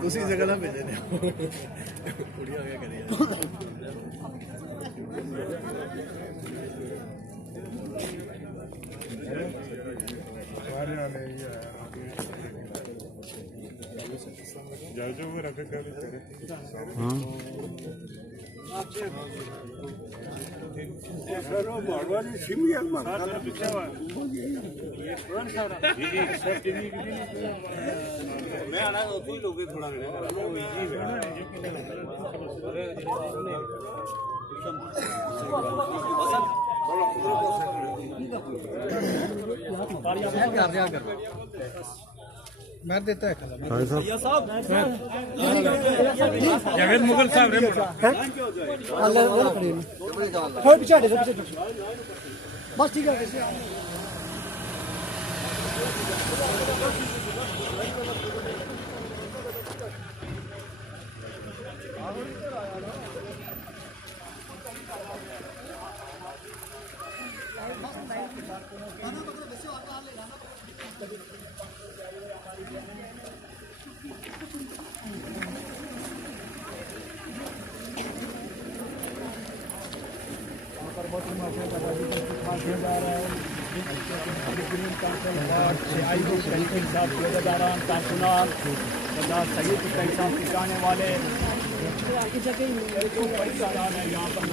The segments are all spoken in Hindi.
दूसरी जगह ना भेजे बढ़िया हो गया मैं आना तो ही लोगे थोड़ा मैं देता है जावेद मुगल साहब रे बस ठीक है। सिखाने वाले यहाँ पर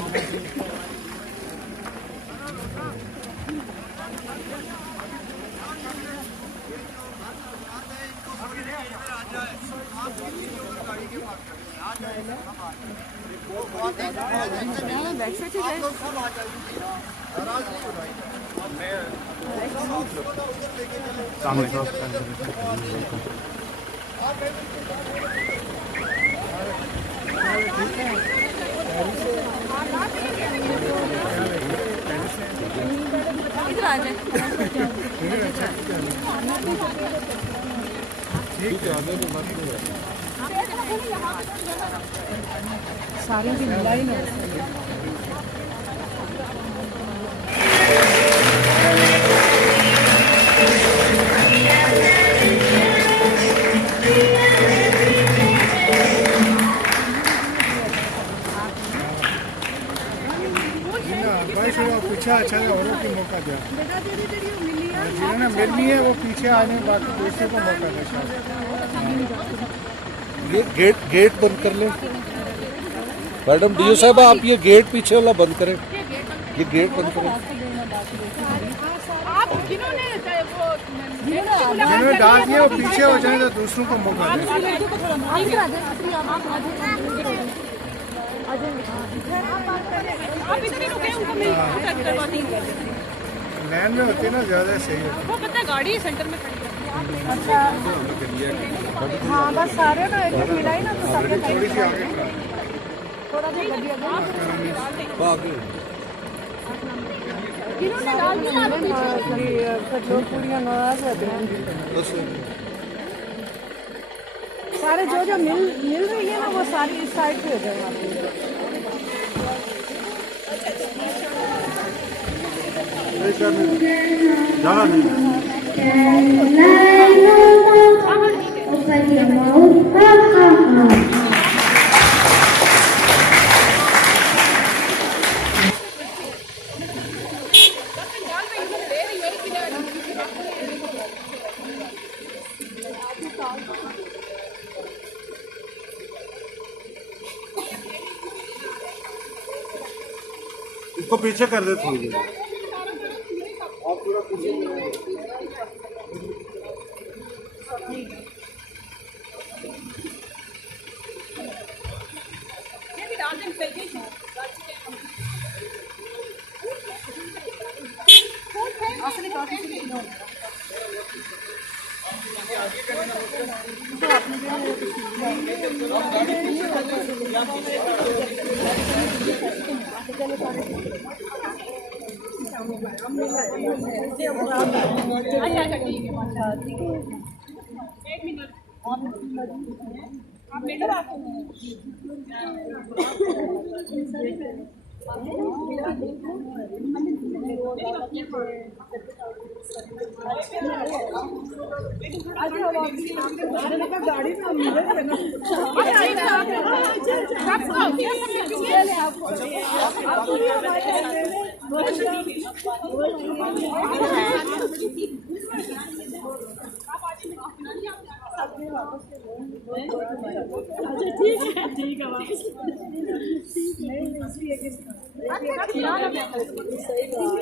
सारे की मिलाई में पीछे अच्छा है औरों को मौका दिया जिन्होंने मिलनी है वो पीछे आने बाकी दूसरे को मौका दे। ये गेट बंद कर ले मैडम। डीओ साहब आप ये गेट पीछे वाला बंद करें, ये गेट बंद करें। जिन्होंने डाल दिया वो पीछे हो जाए तो दूसरों को मौका दे। लाइन में होती है ना ज्यादा सही है। वो पता है गाड़ी सेंटर में खड़ी है। अच्छा हाँ बस सारे ना एक मिला ही ना तो सबके थोड़ी सी आगे थोड़ा सा बढ़िया जिन्होंने डाल दिया लोग पूरी नाराज रहते हैं। सारे जो जो मिल रही है ना वो सारी इस साइड पे हो जाए। इसको पीछे कर दे थोड़ी देर। आप पूरा पीछे 1 मिनट आप लेकर आते हैं। गाड़ी ठीक है वापस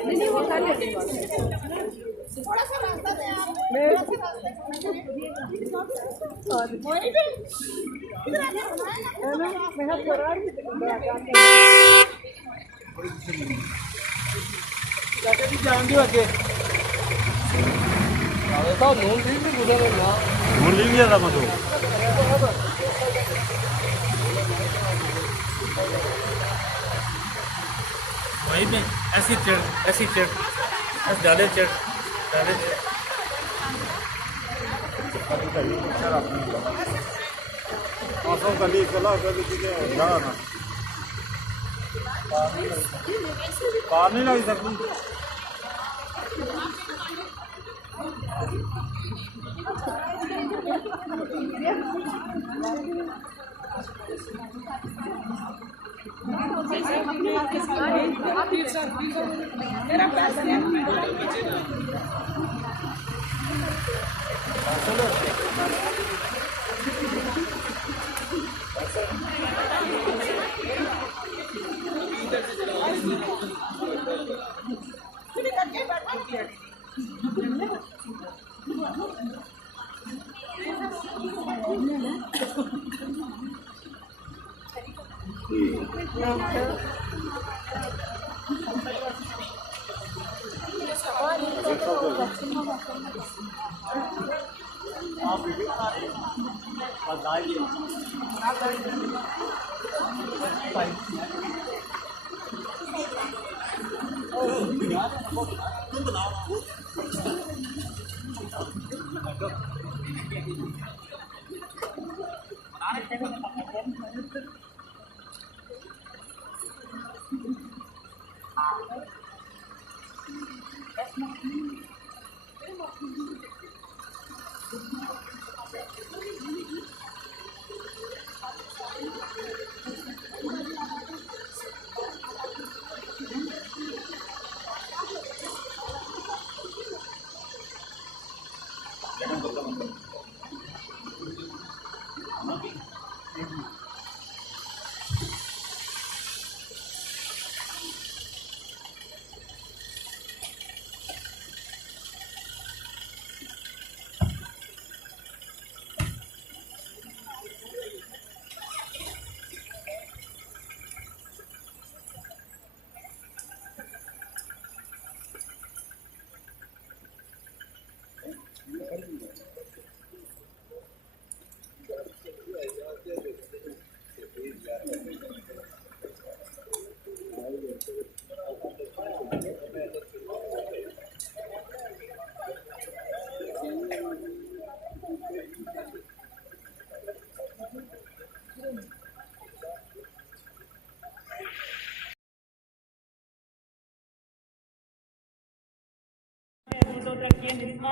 नहीं वो कर लेते थोड़ा सा रास्ता दे मेरा फरार जान दो आगे मुरली भी ज्यादा मत हो भाई में ऐसी चढ़ डाले चढ़ मौसम का लिए चला कभी ना पार नहीं लग सकती मेरा पैसा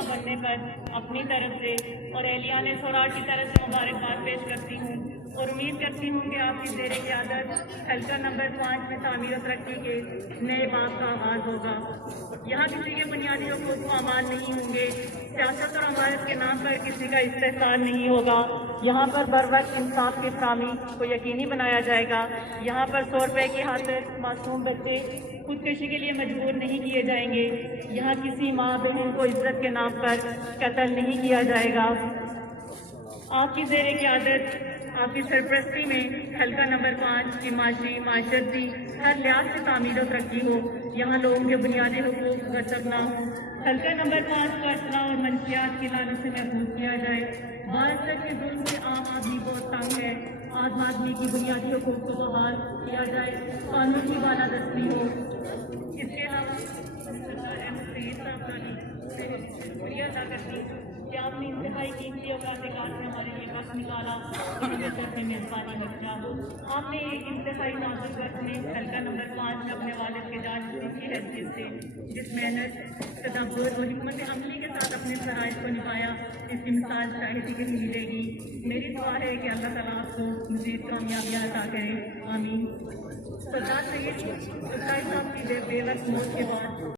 बनने पर अपनी तरफ से और एहलियाने सौराठ की तरफ से मुबारकबाद पेश करती हूँ और उम्मीद करती हूँ कि आपकी ज़ेरे क़यादत हल्का नंबर 5 में तामीर और तरक्की के नए बाब का आगाज़ होगा। यहाँ किसी के बुनियादी हुकूक़ को अमान नहीं होंगे, सियासत और अमारत के नाम पर किसी का इस्तेहसान नहीं होगा। यहाँ पर बर वक्त इंसाफ की फ़राहमी को यकीनी बनाया जाएगा। यहाँ पर 100 रुपये की खातिर मासूम बच्चे खुदकशी के लिए मजबूर नहीं किए जाएंगे। यहाँ किसी माँ बहन को इज्जत के नाम पर कत्ल नहीं किया जाएगा। आपकी ज़ेरे क़यादत आपकी सरपरस्ती में हल्का नंबर 5 की माशी माशरती हर लिहाज से तामीर और तरक्की हो। यहाँ लोगों के बुनियादी हुकूक गसब ना हो। हल्का नंबर 5 को असला और मंशियात की लानत से महफूज किया जाए। भारत तक के जुल्म से आम आदमी बहुत तंग है। आम आदमी की बुनियादी हुकूक को बहाल किया जाए, कानून की बालादस्ती हो। इसके अलावा शुक्रिया अदा करती हूँ कि आपने इंतहाई कीमती और प्राधिकार से हमारे लिए वक्त निकाला, हमें सर में मेजबानी रखा। आपने एक इंतहाई नाजुक वक्त में हल्का नंबर 5 में अपने वालिद के जान की हैसियत से जिस मेहनत, तदब्बुर और हिकमत अमली के साथ अपने फ़राइज़ को निभाया, इसकी मिसाल शायद ही कहीं मिलेगी। मेरी दुआ है कि अल्लाह ताला आपको मज़ीद कामयाबियाँ अता करे। आमीन। सरदार सैयद साहब की बेवक्त मौत के बाद